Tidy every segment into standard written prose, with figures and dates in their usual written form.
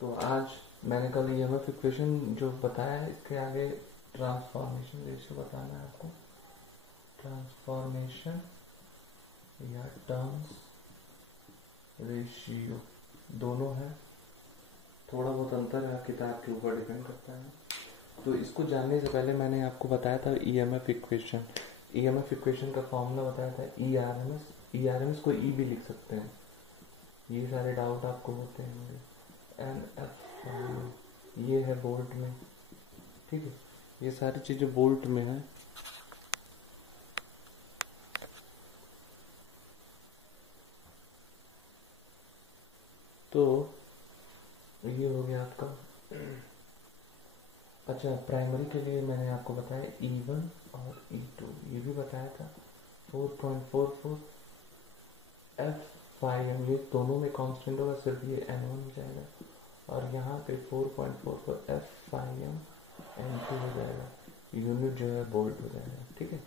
तो आज मैंने कल ईएमएफ इक्वेशन जो बताया है, इसके आगे ट्रांसफॉर्मेशन रेशियो बताना है आपको। ट्रांसफॉर्मेशन या टर्म्स रेशियो दोनों है, थोड़ा बहुत अंतर है, किताब के ऊपर डिपेंड करता है। तो इसको जानने से पहले मैंने आपको बताया था ईएमएफ इक्वेशन। ईएमएफ इक्वेशन का फॉर्मूला बताया था ईआरएमएस। ईआरएमएस को ई भी लिख सकते हैं। ये सारे डाउट आपको होते हैं। एन एफ ये है बोल्ट में, ठीक है, ये सारी चीजें बोल्ट में है। तो ये हो गया आपका। अच्छा, प्राइमरी के लिए मैंने आपको बताया E1 और E2, ये भी बताया था। 4.44 F5M, ये दोनों में कांस्टेंट होगा, सिर्फ ये N1 हो जाएगा। और यहाँ पे 4.44 F5M N2 हो जाएगा। यूनिट जो है बोल्ट हो जाएगा, ठीक है।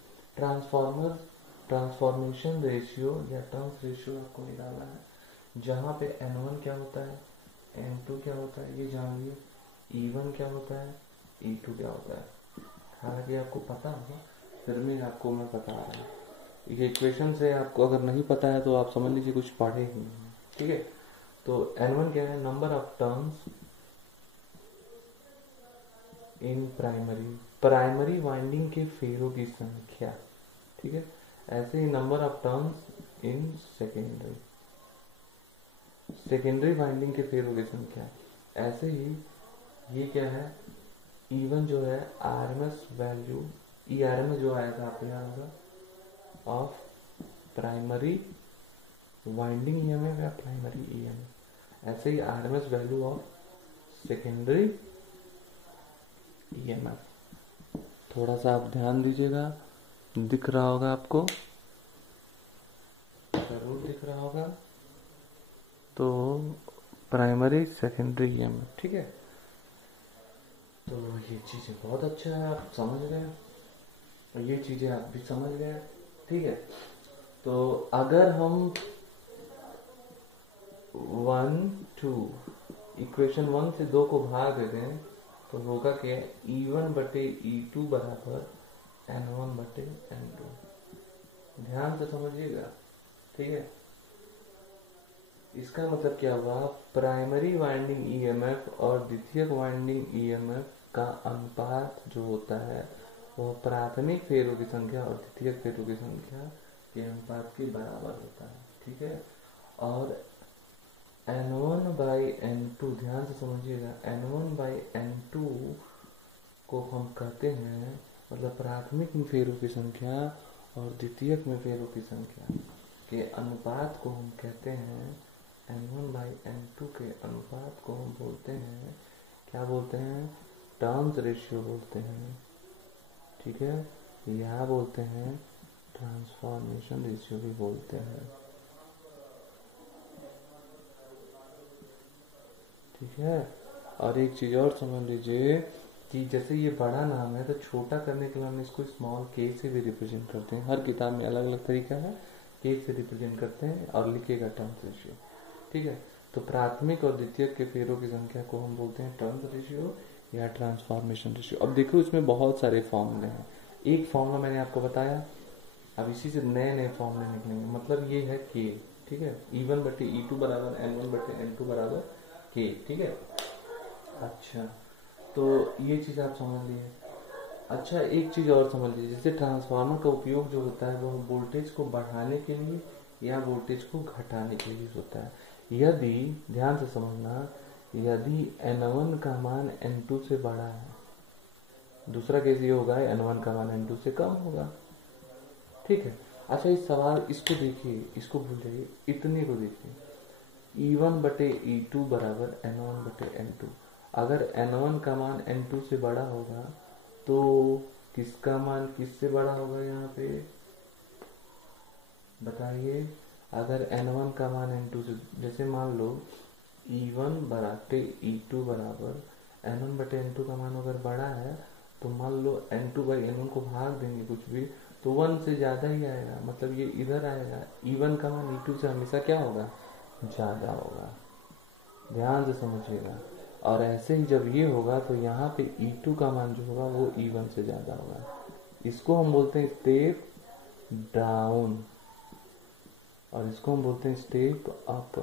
ट्रांसफॉर्मेशन रेशियो या टर्म्स रेशियो आपको निकालना है, जहाँ पे N1 क्या होता है, N2 क्या होता है, ये जान लिए। E1 क्या होता है, E2 क्या होता है। हालांकि आपको पता होगा, फिर भी आपको मैं बता रहा हूँ। ये इक्वेशन से आपको अगर नहीं पता है तो आप समझ लीजिए कुछ पढ़े ही नहीं, ठीक है। तो N1 क्या है, number of turns in primary winding के फेरों की संख्या, ठीक है। ऐसे ही number of turns in secondary winding के फेरों की संख्या। ऐसे ही ये क्या है, E1 जो है आरएमएस वैल्यू, ERMS जो आएगा आपको यहाँ होगा ऑफ प्राइमरी वाइंडिंग EMF या प्राइमरी EMF। ऐसे ही RMS value of secondary EMF। थोड़ा सा आप ध्यान दीजिएगा, दिख रहा होगा आपको, जरूर दिख रहा होगा। तो प्राइमरी सेकेंडरी EMF, ठीक है। तो ये चीजें बहुत अच्छा है, आप समझ गए, ये चीजें आप भी समझ गए, ठीक है। तो अगर हम 1 से 2 को भाग दें तो होगा क्या, E1 बटे E2 बराबर N1 बटे N2। ध्यान से समझिएगा, ठीक है। इसका मतलब क्या हुआ, प्राइमरी वाइंडिंग EMF और द्वितीयक वाइंडिंग EMF का अनुपात जो होता है वो प्राथमिक फेरों की संख्या और द्वितीयक फेरों की संख्या के अनुपात के बराबर होता है, ठीक है। और N1 बाई N2, ध्यान से समझिएगा, N1 बाई N2 को हम कहते हैं, मतलब प्राथमिक में फेरों की संख्या और द्वितीयक में फेरों की संख्या के अनुपात को हम कहते हैं, N1 बाई N2 के अनुपात को हम बोलते हैं, क्या बोलते हैं, टर्न्स रेशियो बोलते हैं, ठीक है। यह बोलते हैं ट्रांसफॉर्मेशन रेशियो भी बोलते हैं, ठीक है। और एक चीज और समझ लीजिए कि जैसे ये बड़ा नाम है तो छोटा करने के लिए हम इसको स्मॉल k से भी रिप्रेजेंट करते हैं। हर किताब में अलग अलग तरीका है, k से रिप्रेजेंट करते हैं और लिखेगा टर्न्स रेशियो, ठीक है। तो प्राथमिक और द्वितीयक के फेरों की संख्या को हम बोलते हैं टर्न्स रेशियो या ट्रांसफॉर्मेशन रेशियो। अब देखो इसमें बहुत सारे फॉर्मूले हैं, एक फॉर्मूला मैंने आपको बताया, अब इसी से नए नए फॉर्मूले निकलेंगे। मतलब ये है k, ठीक है, E1 बटे E2 बराबर N1 बटे N2 बराबर k, ठीक है। अच्छा, तो ये चीज आप समझ लिए। अच्छा, एक चीज और समझ लीजिए, जैसे ट्रांसफार्मर का उपयोग जो होता है वो वोल्टेज को बढ़ाने के लिए या वोल्टेज को घटाने के लिए होता है। यदि, ध्यान से समझना, यदि N1 का मान N2 से बड़ा है, दूसरा केस ये होगा N1 का मान N2 से कम होगा, ठीक है। अच्छा, इस सवाल इसको देखिए, इसको भूल जाइए, इतने को देखिए, E1 बटे E2 बराबर N1 बटे N2। अगर N1 का मान N2 से बड़ा होगा तो किसका मान किससे बड़ा होगा, यहाँ पे बताइए। अगर N1 का मान N2 से, जैसे मान लो E1 बराबर E2 बराबर N1 बटे N2 का मान अगर बड़ा है तो मान लो N2 बाई N1 को भाग देंगे कुछ भी तो 1 से ज्यादा ही आएगा, मतलब ये इधर आएगा। E1 का मान E2 से हमेशा क्या होगा, ज्यादा होगा। ध्यान से समझिएगा, और ऐसे ही जब ये होगा तो यहाँ पे E2 का मान जो होगा वो E1 से ज्यादा होगा। इसको हम बोलते हैं स्टेप डाउन और इसको हम बोलते हैं स्टेप अप।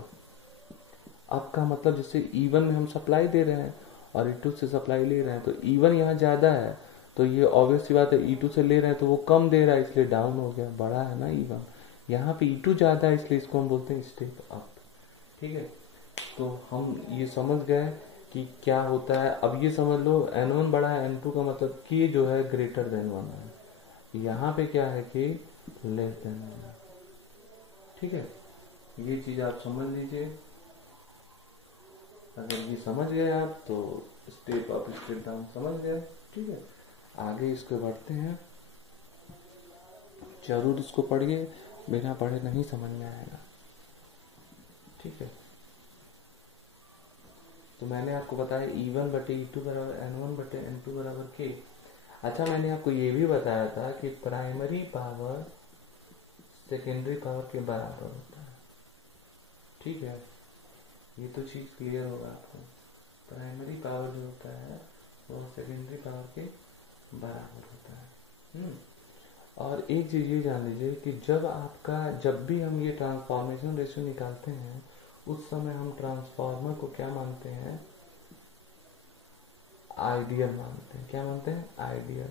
अप का मतलब जैसे E1 में हम सप्लाई दे रहे हैं और E2 से सप्लाई ले रहे हैं, तो E1 यहाँ ज्यादा है तो ये ऑब्वियस सी बात है, E2 से ले रहे हैं तो वो कम दे रहा है इसलिए डाउन हो गया, बड़ा है ना E1। यहाँ पे E2 ज्यादा है इसलिए इसको हम बोलते हैं स्टेप अप। ठीक है, तो हम ये समझ गए कि क्या होता है। अब ये समझ लो N1 बड़ा है N2 का मतलब कि जो है ग्रेटर देन 1 है। यहाँ पे क्या है कि लेस देन 1 है। ठीक है, ये चीज आप समझ लीजिए। अगर ये समझ गए आप तो स्टेप अप स्टेप डाउन समझ गए। ठीक है, आगे इसको बढ़ते हैं। जरूर इसको पढ़िए, बिना पढ़े नहीं समझ में आएगा। ठीक है, तो मैंने आपको बताया E1 बटे E2 बराबर N1 बटे N2 बराबर K। अच्छा, मैंने आपको ये भी बताया था कि प्राइमरी पावर सेकेंडरी पावर के बराबर होता है। ठीक है, ये तो चीज क्लियर होगा आपको। प्राइमरी पावर जो होता है वो सेकेंडरी पावर के बराबर होता है। और एक चीज ये जान लीजिए कि जब भी हम ये ट्रांसफॉर्मेशन रेशियो निकालते हैं उस समय हम ट्रांसफार्मर को क्या मानते हैं? आइडियल मानते हैं। क्या मानते हैं? आइडियल।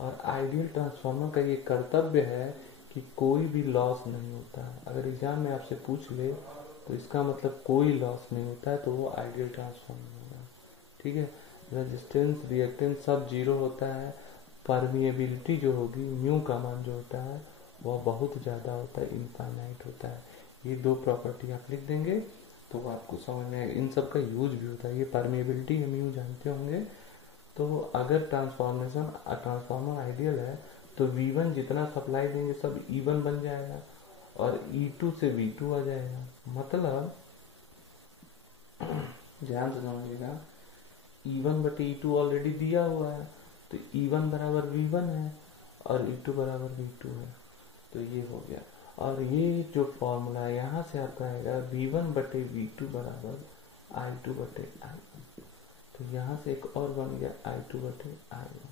और आइडियल ट्रांसफार्मर का ये कर्तव्य है कि कोई भी लॉस नहीं होता है। अगर एग्जाम में आपसे पूछ ले तो इसका मतलब कोई लॉस नहीं होता है, तो वो आइडियल ट्रांसफार्मर होगा। ठीक है, रेजिस्टेंस रिएक्टेंस सब जीरो होता है। परमिएबिलिटी जो होगी, म्यू का मान जो होता है वह बहुत ज्यादा होता है, इनफाइनाइट होता है। ये दो प्रॉपर्टी आप लिख देंगे तो आपको समझ में आएगा। इन सब का यूज भी होता है। ये परमिएबिलिटी हम यूज जानते होंगे। तो अगर ट्रांसफार्मर आइडियल है तो V1 जितना सप्लाई देंगे सब E1 बन जाएगा और E2 से V2 आ जाएगा। मतलब ध्यान से समझिएगा, E1 बटे E2 ऑलरेडी दिया हुआ है तो E1 बराबर V1 है और E2 बराबर V2 है। तो ये हो गया। और ये जो फॉर्मूला है यहाँ से आपका आएगा V1 बटे V2 बराबर I2 बटे I1। तो यहाँ से एक और बन गया I2 बटे I1।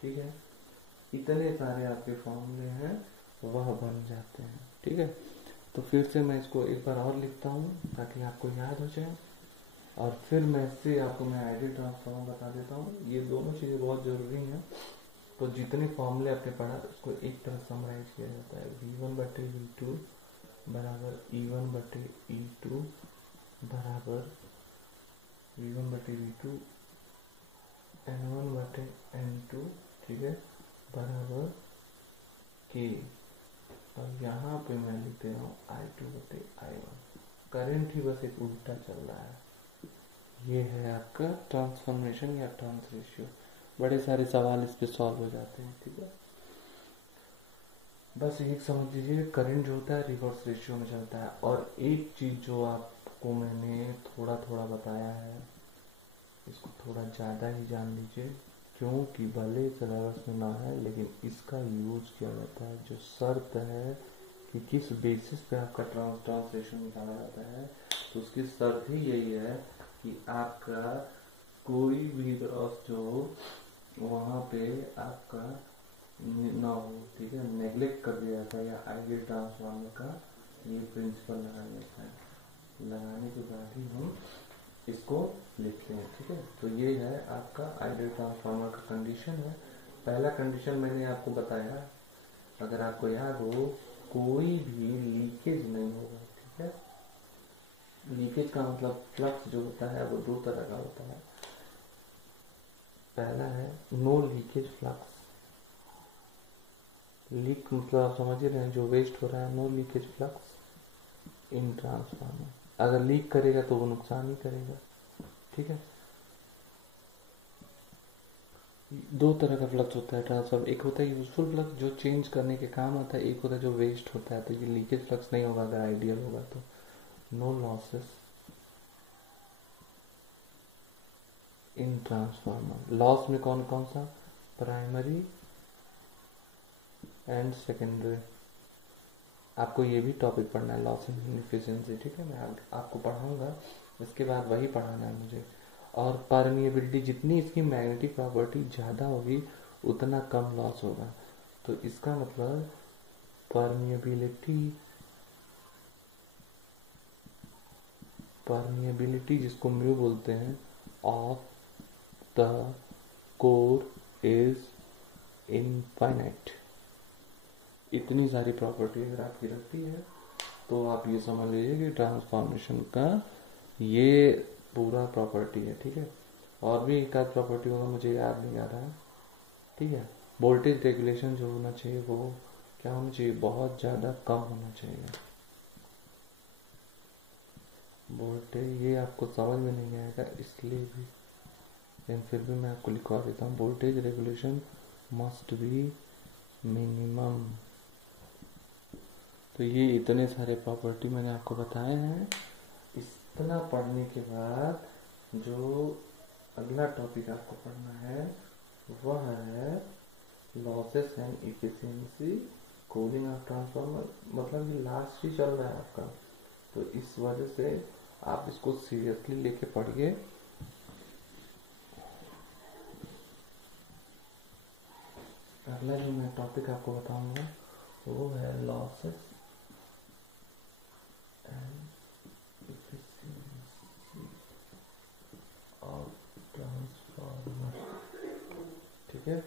ठीक है, इतने सारे आपके फॉर्मूले हैं वह बन जाते हैं। ठीक है, तो फिर से मैं इसको एक बार और लिखता हूँ ताकि आपको याद हो जाए और फिर मैं इससे आपको मैं आइडियल ट्रांसफॉर्मर बता देता हूँ। ये दोनों चीज़ें बहुत ज़रूरी हैं। तो जितने फॉर्मूले आपने पढ़ा उसको एक तरफ समराइज किया जाता है। V1 बटे V2 बराबर E1 बटे E2 बराबर V1 बटे V2 N1 बटे N2, ठीक है, बराबर K। और यहाँ पे मैं लिख दे रहा हूँ I2 बटे I1। करंट ही बस एक उल्टा चल रहा है। ये है आपका ट्रांसफॉर्मेशन या ट्रांस रेशियो। बड़े सारे सवाल इस पे सॉल्व हो जाते हैं। ठीक है, बस एक समझ लीजिए, करंट जो होता है रिवर्स रेशियो में चलता है। और एक चीज जो आपको मैंने थोड़ा थोड़ा बताया है इसको थोड़ा ज्यादा ही जान लीजिए, क्योंकि भले सिलेबस में ना है लेकिन इसका यूज किया जाता है। जो शर्त है कि किस बेसिस पे आपका ट्रांस रेशियो निकाला जाता है, तो उसकी शर्त ही यही है कि आपका कोई भी लॉस जो वहाँ पे आपका ना हो। ठीक है, नेग्लेक्ट कर दिया जाता है या आइडियल ट्रांसफार्मर का ये प्रिंसिपल लगाया जाता है। लगाने के बाद ही हम इसको लिखते हैं। ठीक है, तो ये है आपका आइडियल ट्रांसफार्मर का कंडीशन है। पहला कंडीशन मैंने आपको बताया, अगर आपको याद हो, कोई भी लीकेज नहीं होगा। ठीक है, लीकेज का मतलब फ्लक्स जो होता है वो दो तरह का होता है। पहला है नो लीकेज फ्लक्स। लीक मतलब आप समझ ही रहे हैं, जो वेस्ट हो रहा है। No leakage flux in transformer. अगर लीक करेगा तो वो नुकसान ही करेगा। ठीक है, दो तरह का फ्लक्स होता है ट्रांसफार्मर। एक होता है यूजफुल फ्लक्स जो चेंज करने के काम आता है, एक होता है जो वेस्ट होता है। तो ये लीकेज फ्लक्स नहीं होगा अगर आइडियल होगा तो। No losses in transformer. Loss में कौन कौन सा? Primary and secondary. आपको ये भी टॉपिक पढ़ना है, लॉस इन इनएफिशिएंसी। ठीक है, मैं आपको पढ़ाऊंगा, इसके बाद वही पढ़ाना है मुझे। और परमिएबिलिटी, जितनी इसकी मैग्नेटिक प्रॉपर्टी ज़्यादा होगी उतना कम लॉस होगा। तो इसका मतलब परमिएबिलिटी जिसको म्यू बोलते हैं of the core is infinite. इतनी सारी प्रॉपर्टी अगर आपकी रखती है तो आप ये समझ लीजिए कि ट्रांसफॉर्मेशन का ये पूरा प्रॉपर्टी है। ठीक है, और भी एक आध प्रॉपर्टी होगा, मुझे याद नहीं आ रहा है। ठीक है, वोल्टेज रेगुलेशन जो होना चाहिए वो क्या होना चाहिए, बहुत ज़्यादा कम होना चाहिए वोल्टेज। ये आपको समझ में नहीं आएगा इसलिए भी, लेकिन फिर भी मैं आपको लिखवा देता हूँ। Voltage regulation must be minimum. तो ये इतने सारे प्रॉपर्टी मैंने आपको बताए हैं। इतना पढ़ने के बाद जो अगला टॉपिक आपको पढ़ना है वह है losses and efficiency cooling of transformer. मतलब ये लास्ट ही चल रहा है आपका, तो इस वजह से आप इसको सीरियसली लेके पढ़िए। अगला जो मैं टॉपिक आपको बताऊंगा वो है losses and efficiency of transformer. ठीक है।